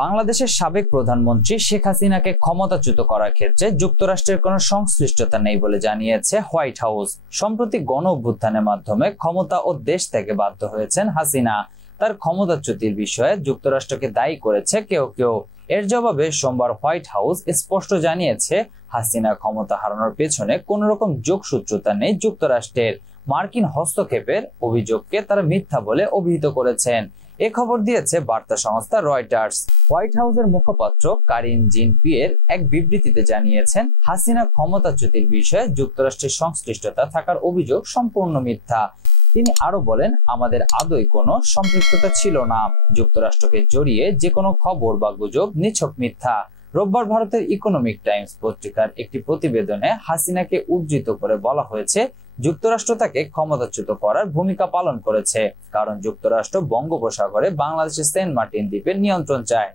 বাংলাদেশের সাবেক প্রধানমন্ত্রী শেখ হাসিনাকে ক্ষমতাচ্যুত করার ক্ষেত্রে যুক্তরাষ্ট্রের কোনো সংশ্লিষ্টতা নেই বলে জানিয়েছে হোয়াইট হাউস। সম্প্রতি গণ অভ্যুত্থানের মাধ্যমে ক্ষমতা ও দেশ থেকে বাধ্য হয়েছেন হাসিনা। তার ক্ষমতাচ্যুতির বিষয়ে যুক্তরাষ্ট্রকে দায়ী করেছে কেউ কেউ। এর জবাবে সোমবার হোয়াইট হাউস স্পষ্ট জানিয়েছে, হাসিনা ক্ষমতা হারানোর পেছনে কোন রকম যোগসূত্রতা নেই যুক্তরাষ্ট্রের। মার্কিন হস্তক্ষেপের অভিযোগকে তারা মিথ্যা বলে অভিহিত করেছেন। এ খবর দিয়েছে বার্তা সংস্থা রয়টার্স। হোয়াইট হাউসের মুখপাত্র কারিন জিন-পিয়ের এক বিবৃতিতে জানিয়েছেন, হাসিনা ক্ষমতাচ্যুতির বিষয়ে যুক্তরাষ্ট্রের সংশ্লিষ্টতা থাকার অভিযোগ সম্পূর্ণ মিথ্যা। তিনি আরো বলেন, আমাদের আদৌ কোনো সম্পৃক্ততা ছিল না। যুক্তরাষ্ট্রকে জড়িয়ে যে কোনো খবর বা গুজব নিছক মিথ্যা। রোববার ভারতের ইকোনমিক টাইমস পত্রিকার একটি প্রতিবেদনে হাসিনাকে উদ্ধৃত করে বলা হয়েছে, যুক্তরাষ্ট্র তাকে ক্ষমতাচ্যুত করার ভূমিকা পালন করেছে, কারণ যুক্তরাষ্ট্র বঙ্গোপসাগরে বাংলাদেশের সেন্ট মার্টিন দ্বীপের নিয়ন্ত্রণ চায়।